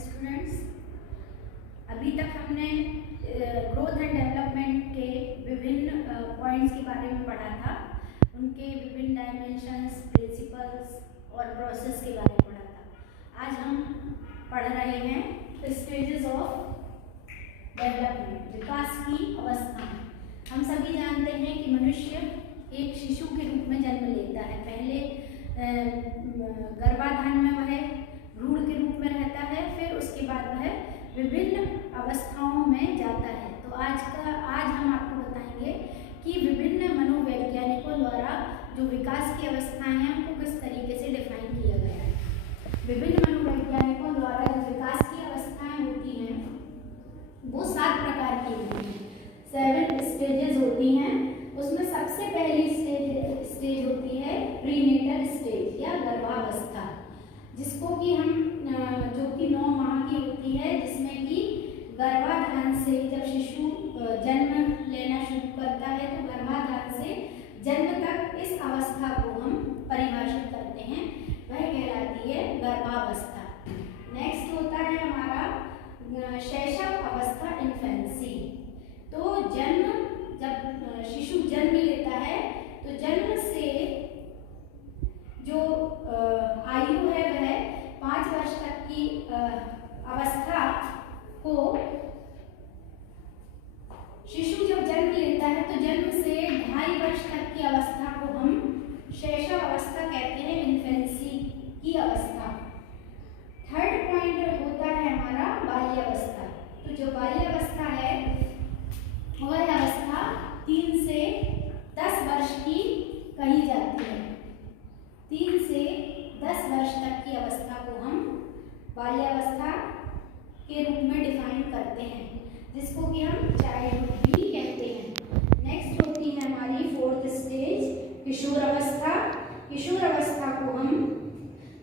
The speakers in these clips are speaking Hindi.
स्टूडेंट्स, अभी तक हमने ग्रोथ एंड डेवलपमेंट के विभिन्न पॉइंट्स के बारे में पढ़ा था। उनके विभिन्न डायमेंशंस, प्रिंसिपल्स और प्रोसेस के बारे में पढ़ा था। आज हम पढ़ रहे हैं स्टेजेस ऑफ डेवलपमेंट, विकास की अवस्था। हम सभी जानते हैं कि मनुष्य एक शिशु के रूप में जन्म लेता है। पहले गर्भाधान में वह भ्रूण के रूप में रहता है, फिर उसके बाद वह विभिन्न अवस्थाओं में जाता है। तो आज हम आपको बताएंगे कि विभिन्न मनोवैज्ञानिकों द्वारा जो विकास की अवस्थाएं हैं उनको किस तरीके से डिफाइन किया गया है। विभिन्न मनोवैज्ञानिकों द्वारा जो विकास की अवस्थाएं होती हैं वो 7 प्रकार की होती हैं, 7 स्टेजेस होती हैं। उसमें सबसे पहली स्टेज होती है प्रीनेटल स्टेज या गर्भावस्था, जिसको कि हम जो कि 9 माह की होती है, जिसमें कि गर्भाधान से जब शिशु जन्म लेना शुरू करता है तो गर्भाधान से जन्म तक इस अवस्था को हम परिभाषित करते हैं, वह कहलाती है गर्भावस्था। नेक्स्ट होता है हमारा शैशव अवस्था, इन्फेंसी। तो जब शिशु जन्म लेता है तो जन्म से जो आयु है वह 5 वर्ष तक की अवस्था को, शिशु जब जन्म लेता है तो जन्म से 2.5 वर्ष तक की अवस्था को हम शैशव अवस्था कहते हैं, इन्फेंसी की अवस्था। थर्ड पॉइंट होता है हमारा बाल्यावस्था। तो जो बाल्यावस्था है वह अवस्था 3 से 10 वर्ष की कही जाती है। 3 से 10 वर्ष तक की अवस्था को हम बाल्यावस्था के रूप में डिफाइन करते हैं, जिसको कि हम चाइल्डहुड भी कहते हैं। नेक्स्ट होती है हमारी 4th स्टेज, किशोर अवस्था। किशोर अवस्था को हम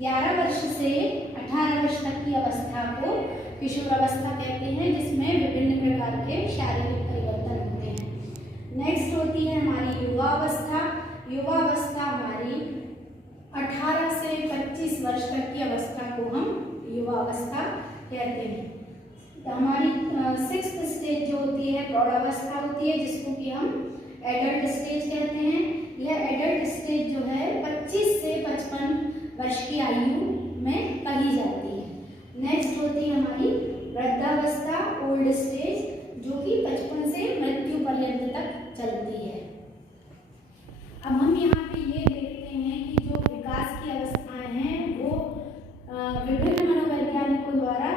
11 वर्ष से 18 वर्ष तक की अवस्था को किशोर अवस्था कहते हैं, जिसमें विभिन्न प्रकार के शारीरिक परिवर्तन होते हैं। नेक्स्ट होती है हमारी युवा अवस्था। युवा अवस्था हमारी 18 से 25 वर्ष तक की अवस्था को हम युवा अवस्था कहते हैं। तो हमारी 6th स्टेज जो होती है प्रौढ़ावस्था होती है, जिसको कि हम एडल्ट स्टेज कहते हैं। यह एडल्ट स्टेज जो है 25 से 55 वर्ष की आयु में कही जाती है। नेक्स्ट होती है हमारी वृद्धावस्था, ओल्ड स्टेज, जो कि 55 से मृत्यु पर्यंत तक चलती है। अब हम यहाँ पे ये देखते हैं कि जो विकास की अवस्थाएं हैं वो विभिन्न मनोवैज्ञानिकों द्वारा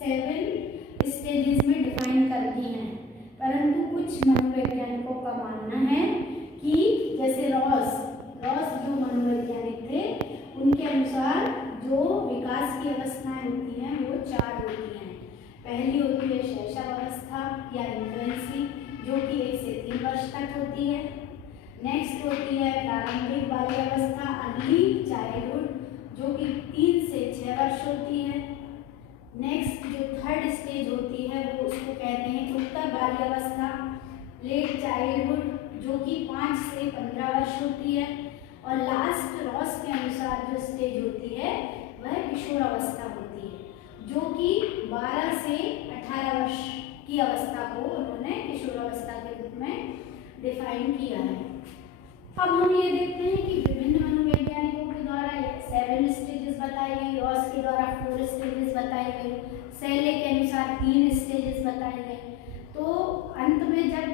7 स्टेजेस में डिफाइन करती हैं, परंतु कुछ मनोवैज्ञानिकों का मानना है कि जैसे रॉस जो मनोवैज्ञानिक थे, उनके अनुसार जो विकास की अवस्थाएं होती हैं वो 4 होती हैं। पहली होती है शैशव अवस्था या इन्फेंसी, जो कि 1 से 3 वर्ष तक होती है। नेक्स्ट होती है प्रारंभिक बाल्यावस्था, अर्ली चाइल्डहुड, जो कि 3 से 6 वर्ष होती है। नेक्स्ट जो 3rd स्टेज होती है वो उसको कहते हैं उत्तर बाल्यावस्था, लेट चाइल्डहुड, जो कि 5 से 15 वर्ष होती है। और लास्ट रॉस के अनुसार जो स्टेज होती है वह किशोर अवस्था होती है, जो कि 12 से 18 वर्ष की अवस्था को उन्होंने किशोर अवस्था के रूप में डिफाइन किया है। अब हम ये देखते हैं कि विभिन्न मनोवैज्ञानिकों के द्वारा 7 स्टेजेस बताई गई, रॉस के द्वारा 4 स्टेजेस बताई गई, सेले के अनुसार 3 स्टेजेस बताए गए। तो अंत में जब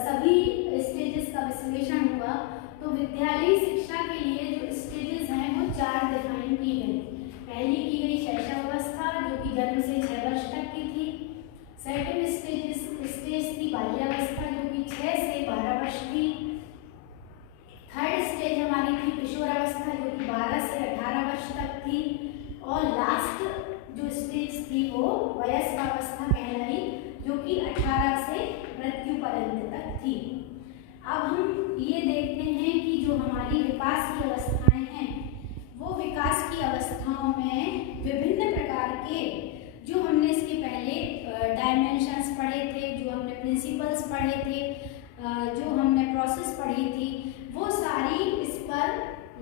सभी स्टेजेस का विश्लेषण हुआ तो विद्यालयी शिक्षा के लिए जो स्टेजेस हैं वो 4 डिफाइन की गई। पहली की गई शैशव अवस्था, जो कि जन्म से 6 वर्ष तक की थी। सेकंड स्टेज थी बाल्यावस्था, जो कि 6 से 12 वर्ष की। 3rd स्टेज हमारी थी किशोर अवस्था, जो कि 12 से 18 वर्ष तक थी। और लास्ट जो स्टेज थी वो वयस्कावस्था कहलाई, जो कि 18 से मृत्यु पर्यंत तक थी। अब हम ये देखते हैं कि जो हमारी विकास की अवस्थाएं हैं वो विकास की अवस्थाओं में विभिन्न प्रकार के, जो हमने इसके पहले डायमेंशंस पढ़े थे, जो हमने प्रिंसिपल्स पढ़े थे, जो हमने प्रोसेस पढ़ी थी, वो सारी इस पर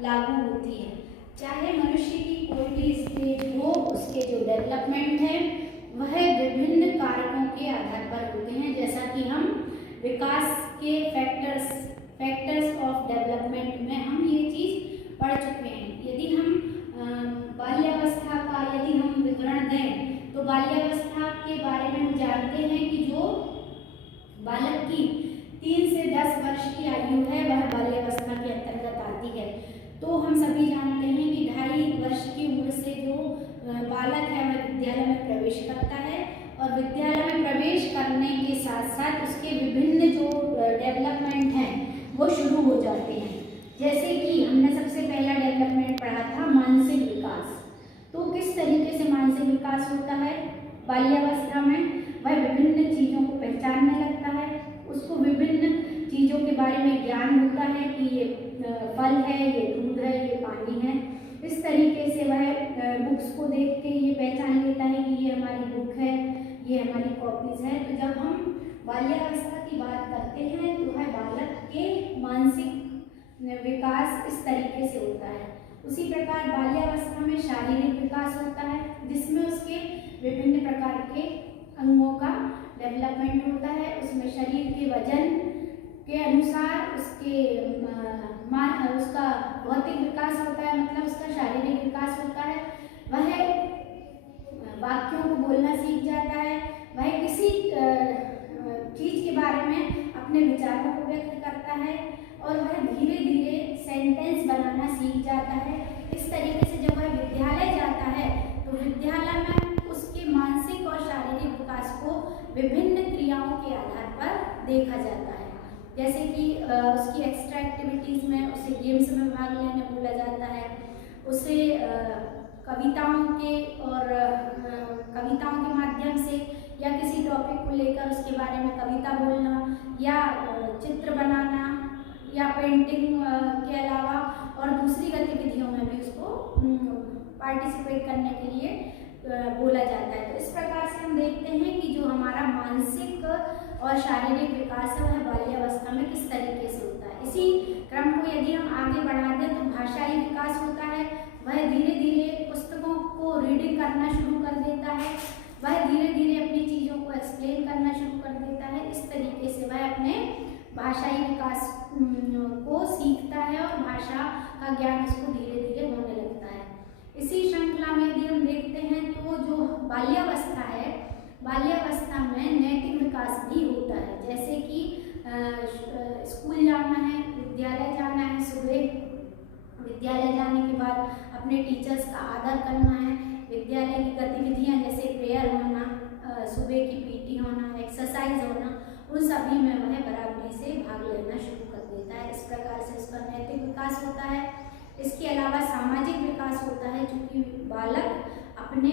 लागू होती है। चाहे मनुष्य की कोई भी स्टेज हो, उसके जो डेवलपमेंट है वह विभिन्न कारकों के आधार पर होते हैं। जैसा कि हम विकास के फैक्टर्स ऑफ डेवलपमेंट में हम ये चीज़ पढ़ चुके हैं। यदि हम बाल्यावस्था का यदि हम विवरण दें तो बाल्यावस्था के बारे में हम जानते हैं कि जो बालक की 3 से 10 वर्ष की आयु है वह बाल्यावस्था के अंतर्गत आती है। तो हम सभी जानते हैं कि 2.5 वर्ष की उम्र से जो बालक है वह विद्यालय में प्रवेश करता है और विद्यालय में प्रवेश करने के साथ साथ उसके विभिन्न जो डेवलपमेंट हैं वो शुरू हो जाते हैं। जैसे कि हमने सबसे पहला डेवलपमेंट पढ़ा था मानसिक विकास। तो किस तरीके से मानसिक विकास होता है बाल्यावस्था में, वह विभिन्न चीज़ों को पहचानने लगता है, उसको विभिन्न चीज़ों के बारे में ज्ञान होता है कि ये फल है, ये दूध है, ये पानी है। इस तरीके से वह बुक्स को देख के ये पहचान लेता है कि ये हमारी बुक है, ये हमारी कॉपीज है। तो जब हम बाल्यावस्था की बात करते हैं तो वह बालक के मानसिक विकास इस तरीके से होता है। उसी प्रकार बाल्यावस्था में शारीरिक विकास होता है जिसमें उसके विभिन्न प्रकार के अंगों का डेवलपमेंट होता है। उसमें शरीर के वजन के अनुसार उसका भौतिक विकास होता है, मतलब उसका शारीरिक विकास होता है। वह वाक्यों को बोलना सीख जाता है, वह किसी चीज़ के बारे में अपने विचारों को व्यक्त करता है और वह धीरे धीरे सेंटेंस बनाना सीख जाता है। इस तरीके से जब वह विद्यालय जाता है तो विद्यालय में उसके मानसिक और शारीरिक विकास को विभिन्न क्रियाओं के आधार पर देखा जाता है। जैसे कि उसकी एक्स्ट्रा एक्टिविटीज़ में उसे गेम्स में भाग लेने बोला जाता है, उसे कविताओं के माध्यम से या किसी टॉपिक को लेकर उसके बारे में कविता बोलना या चित्र बनाना या पेंटिंग के अलावा और दूसरी गतिविधियों में भी उसको पार्टिसिपेट करने के लिए बोला जाता है। तो इस प्रकार से हम देखते हैं कि जो हमारा मानसिक और शारीरिक विकास है वह बाल्यावस्था में किस तरीके से होता है। इसी क्रम को यदि हम आगे बढ़ा दें तो भाषाई विकास होता है। वह धीरे धीरे पुस्तकों को रीडिंग करना शुरू कर देता है, वह धीरे धीरे अपनी चीज़ों को एक्सप्लेन करना शुरू कर देता है। इस तरीके से वह अपने भाषाई विकास को सीखता है और भाषा का ज्ञान उसको धीरे धीरे होने लगता है। इसी श्रृंखला में यदि हम देखते हैं तो जो बाल्यावस्था है, बाल्यावस्था में नैतिक विकास भी होता है। जैसे कि स्कूल जाना है, विद्यालय जाना है, सुबह विद्यालय जाने के बाद अपने टीचर्स का आदर करना है, विद्यालय की गतिविधियां जैसे प्रेयर होना, सुबह की पीटी होना, एक्सरसाइज होना, उन सभी में वह बराबरी से भाग लेना शुरू कर देता है। इस प्रकार से उसका नैतिक विकास होता है। इसके अलावा सामाजिक विकास होता है, क्योंकि बालक अपने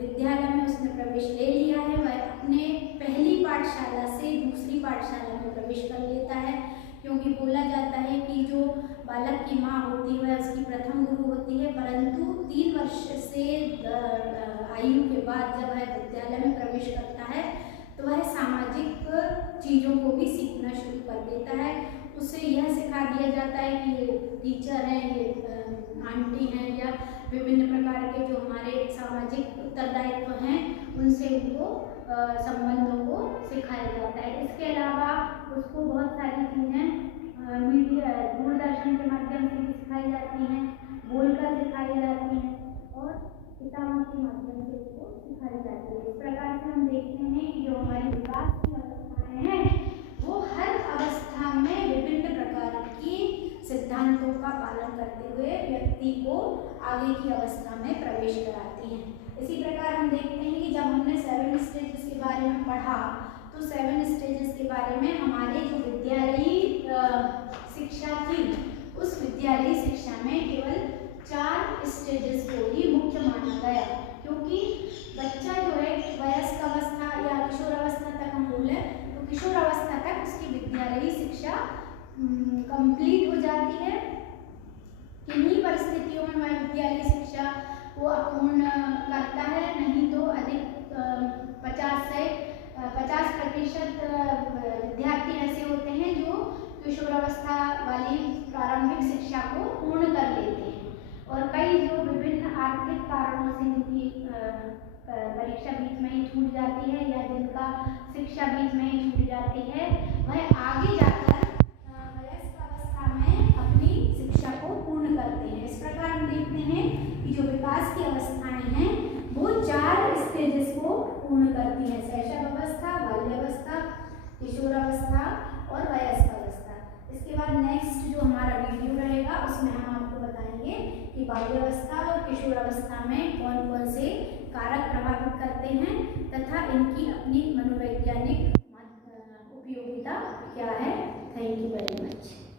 विद्यालय में उसने प्रवेश ले लिया है, वह अपने पहली पाठशाला से दूसरी पाठशाला में प्रवेश कर लेता है। क्योंकि बोला जाता है कि जो बालक की माँ होती है वह उसकी प्रथम गुरु होती है, परंतु 3 वर्ष से आयु के बाद जब वह विद्यालय में प्रवेश करता है तो वह सामाजिक चीज़ों को भी सीखना शुरू कर देता है। उसे यह सिखा दिया जाता है कि ये टीचर हैं, ये आंटी हैं, या विभिन्न प्रकार के जो हमारे सामाजिक उत्तरदायित्व हैं उनसे उनको संबंधों को सिखाया जाता है। इसके अलावा उसको बहुत सारी चीज़ें मीडिया दूरदर्शन के माध्यम से भी सिखाई जाती हैं, बोलकर सिखाई जाती हैं और किताबों के माध्यम से उसको सिखाई जाती है। इस प्रकार से हम देखते हैं कि जो हमारी विकास की अवस्थाएं हैं वो हर अवस्था में विभिन्न प्रकार की सिद्धांतों का पालन करते हुए व्यक्ति को आगे की अवस्था में प्रवेश कराती हैं। इसी प्रकार हम देखते हैं कि जब हमने 7 स्टेजेस के बारे में पढ़ा तो 7 स्टेजेस के बारे में हमारे जो विद्यालयी शिक्षा थी उस विद्यालयी शिक्षा में केवल 4 स्टेजेस को ही मुख्य माना गया, क्योंकि बच्चा जो है वयस्क अवस्था या किशोर अवस्था तक हम बोले तो किशोर अवस्था तक उसकी विद्यालयी शिक्षा कंप्लीट हो जाती है। किन्हीं परिस्थितियों में वह विद्यालयी शिक्षा को अपूर्ण करता है, नहीं तो अधिक 50% विद्यार्थी ऐसे होते हैं जो किशोरावस्था वाली प्रारंभिक शिक्षा को पूर्ण कर लेते हैं और कई जो विभिन्न आर्थिक कारणों से जिनकी परीक्षा बीच में ही छूट जाती है या जिनका शिक्षा बीच में ही छूट जाती है, वह आगे जाकर वयस्क अवस्था में अपनी शिक्षा को पूर्ण करते हैं। इस प्रकार हम देखते हैं कि जो विकास की अवस्थाएं हैं वो 4 स्टेजेस को पूर्ण करती हैं: शैशव अवस्था, बाल्यावस्था, किशोरावस्था और वयस्क अवस्था। इसके बाद नेक्स्ट जो हमारा वीडियो रहेगा उसमें हम आपको बताएंगे कि बाल्यावस्था और किशोरावस्था में कौन कौन से कारक प्रभावित करते हैं तथा इनकी अपनी मनोवैज्ञानिक उपयोगिता क्या है। Thank you very much.